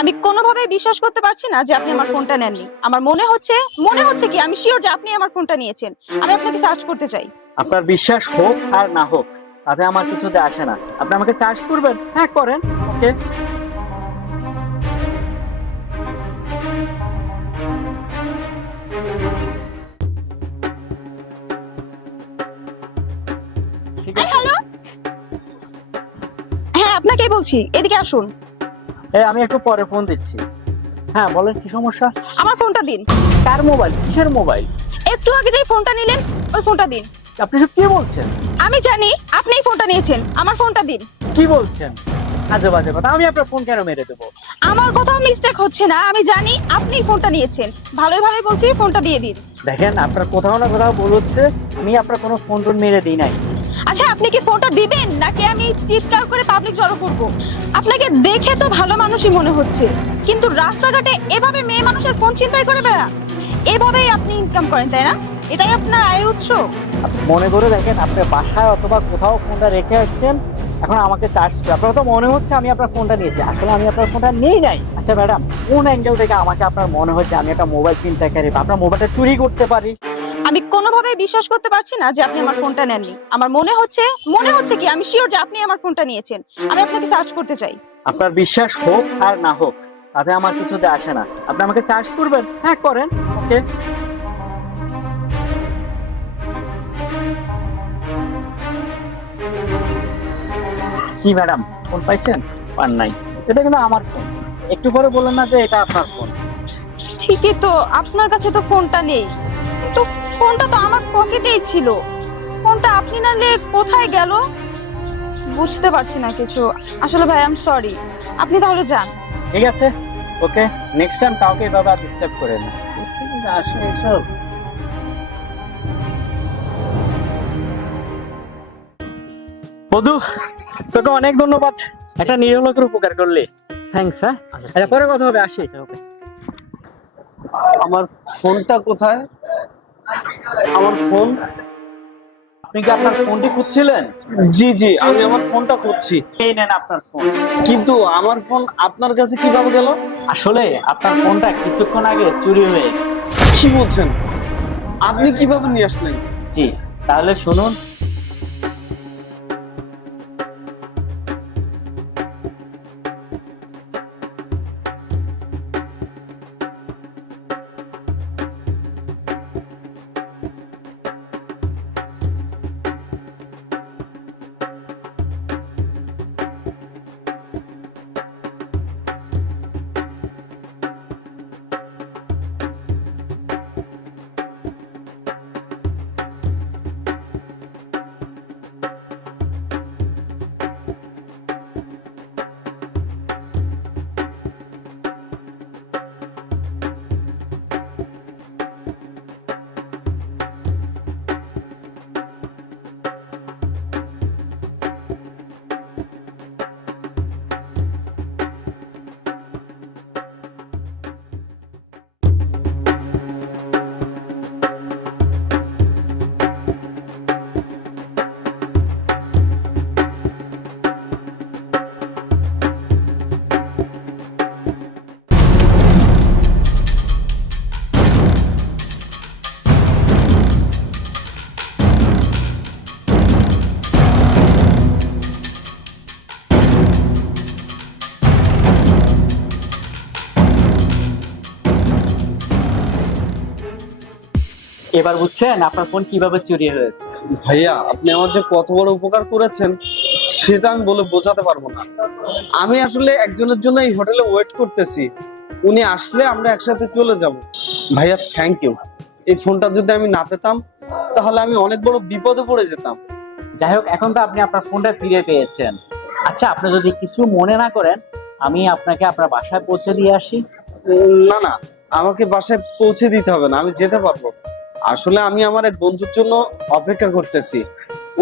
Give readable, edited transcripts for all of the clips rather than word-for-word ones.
আমি কোনোভাবে বিশ্বাস করতে পারছি না যে আপনি আমার ফোনটা নেননি। আমার মনে হচ্ছে কি আমি শিওর যে আপনি আমার ফোনটা নিয়েছেন। আমি আপনাকে সার্চ করতে চাই। আপনার বিশ্বাস হোক আর না হোক তাতে আমার কিছুতে আসে না। আপনি আমাকে সার্চ করবেন, হ্যাঁ করেন, ওকে। ঠিক আছে। হ্যালো, হ্যাঁ আপনাকেই বলছি, এদিকে আসুন। আমি একটু পরে ফোন দিচ্ছি। হ্যাঁ বলেন, কি সমস্যা? আমার ফোনটা দিন। কার মোবাইল? কিসের মোবাইল? একটু আগে যেই ফোনটা নিলেন ওই ফোনটা দিন। আপনি সব কি বলছেন? আমি জানি আপনি এই ফোনটা নিয়েছেন, আমার ফোনটা দিন। কি বলছেন? আজে বাজে কথা। আমি আপনার ফোন কেন মেরে দেবো? আমার কোথাও মিস্টেক হচ্ছে না, আমি জানি আপনি ফোনটা নিয়েছেন। ভালোই ভালোই বলছি, ফোনটা দিয়ে দিন। দেখেন, আপনার কোথাও না কোথাও ভুল হচ্ছে। আমি আপনার কোনো ফোন টোন মেরে দিই নাই। আচ্ছা আপনি কি ফোনটা দিবেন নাকি আমি চিৎকার করে পাবলিক জড়ো করব? আপনাকে দেখে তো ভালো মানুষই মনে হচ্ছে, কিন্তু রাস্তাঘাটে এভাবে মেয়ে মানুষের ফোন ছিনতাই করে বেড়ান, এভাবেই আপনি ইনকাম করেন তাই না? এটাই আপনার আয়ের উৎস? আপনি মনে করে দেখেন, আপনি বাসায় অথবা কোথাও ফোনটা রেখে আসছেন, এখন আমাকে চার্জ করে আপনার তো মনে হচ্ছে আমি আপনার ফোনটা নিয়েছি। আসলে আমি আপনার ফোনটা নেই নাই। আচ্ছা ম্যাডাম, কোন অ্যাঙ্গেল থেকে আমাকে আপনার মনে হচ্ছে আমি একটা মোবাইল ছিনতাইকারী বা আপনার মোবাইলটা চুরি করতে পারি? আমি কোনোভাবে বিশ্বাস করতে পারছি না যে আপনি আমার ফোনটা নেননি। আমার মনে হচ্ছে কি আমি শিওর যে আপনি আমার ফোনটা নিয়েছেন। আমি আপনাকে সার্চ করতে চাই। আপনার বিশ্বাস হোক আর না হোক তাতে আমার কিছুতে আসে না। আপনি আমাকে চার্জ করবেন, হ্যাঁ করেন, ওকে। কি ম্যাডাম, ফোন পাইছেন? পান নাই। এটা কিন্তু আমার ফোন। একটু পরে বললেন না যে এটা আপনার ফোন? ঠিকই তো, আপনার কাছে তো ফোনটা নেই, তো ফোনটা তো আমার পকেটেই ছিল। ফোনটা আপনি না নিলে কোথায় গেল বুঝতে পারছি না কিছু। আসলে ভাই আই এম সরি, আপনি তাহলে যান। ঠিক আছে, ওকে। নেক্সট টাইম কাউকে এভাবে ডিস্টার্ব করে না। আসলে এসব বধু, তোকে অনেক ধন্যবাদ। একটা নিরীহ লোকের উপকার করলি। থ্যাঙ্কস। হ্যাঁ আচ্ছা, পরে কথা হবে, আসি। ওকে। আমার ফোনটা কোথায়? আমার ফোন? আপনি কি আপনার ফোনটি খুঁজছিলেন? জি জি, আমি আমার ফোনটা খুঁজছি, এই নেন আপনার ফোন। কিন্তু আমার ফোন আপনার কাছে কিভাবে গেল? আসলে আপনার ফোনটা কিছুক্ষণ আগে চুরি হয়ে। কি বলছেন? আপনি কিভাবে নিয়ে আসলেন? জি, তাহলে শুনুন। এবার বুঝছেন আপনার ফোন কিভাবে চুরি হয়েছে? ভাইয়া, আপনি আমার যে কত বড় উপকার করেছেন সেটা আমি বলে বোঝাতে পারবো না। আমি আসলে একজনের জন্য এই হোটেলে ওয়েট করতেছি, উনি আসলে আমরা একসাথে চলে যাব। ভাইয়া থ্যাংক ইউ। এই ফোনটা যদি আমি না পেতাম তাহলে আমি অনেক বড় বিপদে পড়ে যেতাম। যাই হোক, এখন তো আপনি আপনার ফোনটা ফিরে পেয়েছেন। আচ্ছা, আপনি যদি কিছু মনে না করেন, আমি আপনাকে আপনার বাসায় পৌঁছে দিয়ে আসি। না না, আমাকে বাসায় পৌঁছে দিতে হবে না, আমি যেতে পারবো। আসলে আমি আমার এক বন্ধুর জন্য অপেক্ষা করতেছি,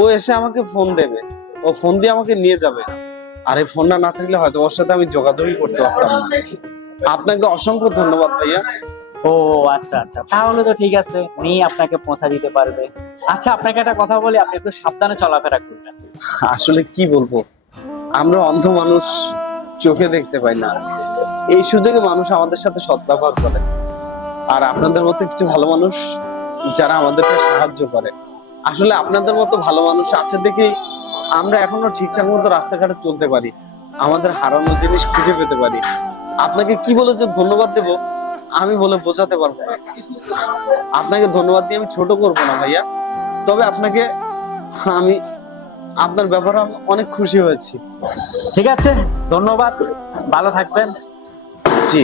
ও এসে আমাকে ফোন দেবে, ও ফোন দিয়ে আমাকে নিয়ে যাবে। আর এই ফোনটা না থাকলে হয়তো ওর সাথে আমি যোগাযোগই করতে পারতাম না। আপনাকে অসংখ্য ধন্যবাদ ভাইয়া। ও আচ্ছা আচ্ছা, তাহলে তো ঠিক আছে, উনি আপনাকে পৌঁছা দিতে পারবে। আচ্ছা, আপনাকে একটা কথা বলি, আপনি একটু সাবধানে চলাফেরা করবেন। আসলে কি বলবো, আমরা অন্ধ মানুষ, চোখে দেখতে পাই না, এই সুযোগে মানুষ আমাদের সাথে সদ্ব্যবহার করে। আর আপনাদের মতো কিছু ভালো মানুষ যারা আমাদেরকে সাহায্য করে। আসলে আপনাদের মতো ভালো মানুষ আছে দেখেই আমরা এখনো ঠিকঠাক মতো রাস্তাঘাটে চলতে পারি, আমাদের হারানো জিনিস খুঁজে পেতে পারি। আপনাকে কি বলে যে ধন্যবাদ দেব আমি বলে বোঝাতে পারবো না। আপনাকে ধন্যবাদ দিয়ে আমি ছোট করবো না ভাইয়া, তবে আপনাকে আমি আপনার ব্যাপারে আমি অনেক খুশি হয়েছি। ঠিক আছে, ধন্যবাদ, ভালো থাকবেন। জি।